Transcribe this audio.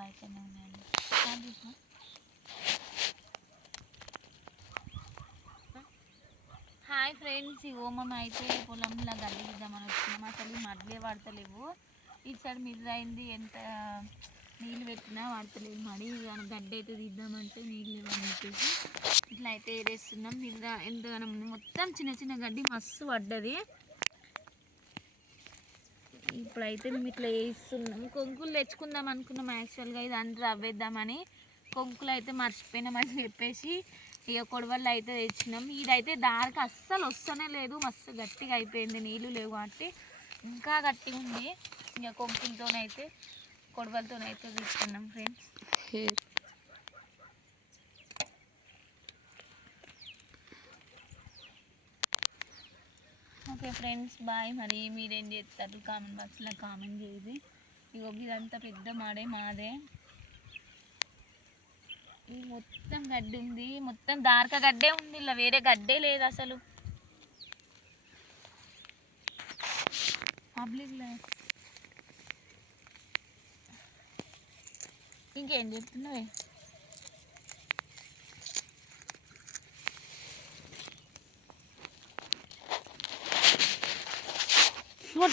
బయటనే ఉన్నాయండి hi friends ఈ ఓమం అయితే పొలంలో గడ్డి తీద్దామని వచ్చినాం. అసలు మడ్లే పడతలేవు ఇటు సైడ్ మీద అయింది ఎంత నీళ్ళు పెట్టినా పడతలేదు మడి గడ్డ గడ్డి అయితే తీద్దామంటే నీళ్ళు ఇవ్వని చెప్పేసి ఇట్లా అయితే ఏరేస్తున్నాం. మీద ఎంతగానో మొత్తం చిన్న చిన్న గడ్డి మస్తు పడ్డది. ఇప్పుడైతే మేము ఇట్లా వేస్తున్నాం కొంకులు తెచ్చుకుందాం అనుకున్నాం యాక్చువల్గా. ఇది అందరూ అవ్వేద్దామని కొంకులు అయితే మర్చిపోయినామని చెప్పేసి ఇక కొడవళ్ళు అయితే తెచ్చినాం. ఇదైతే దారికి అస్సలు వస్తూనే లేదు. మస్తు గట్టిగా అయిపోయింది. నీళ్ళు లేవు కాబట్టి ఇంకా గట్టిగా ఉంది. ఇక కొంకులతోనైతే కొడవలతోనైతే తీసుకున్నాం ఫ్రెండ్స్ ఓకే ఫ్రెండ్స్ బాయ్. మరి మీరేం చేస్తారు? కామెంట్ బాక్స్లో కామెంట్ చేసి ఇగో ఇదంతా పెద్ద మాడే మాదే. ఇది మొత్తం గడ్డి ఉంది. మొత్తం దార్క గడ్డే ఉంది. ఇలా వేరే గడ్డే లేదు అసలు. పబ్లిక్లో ఇంకేం చెప్తున్నావే งด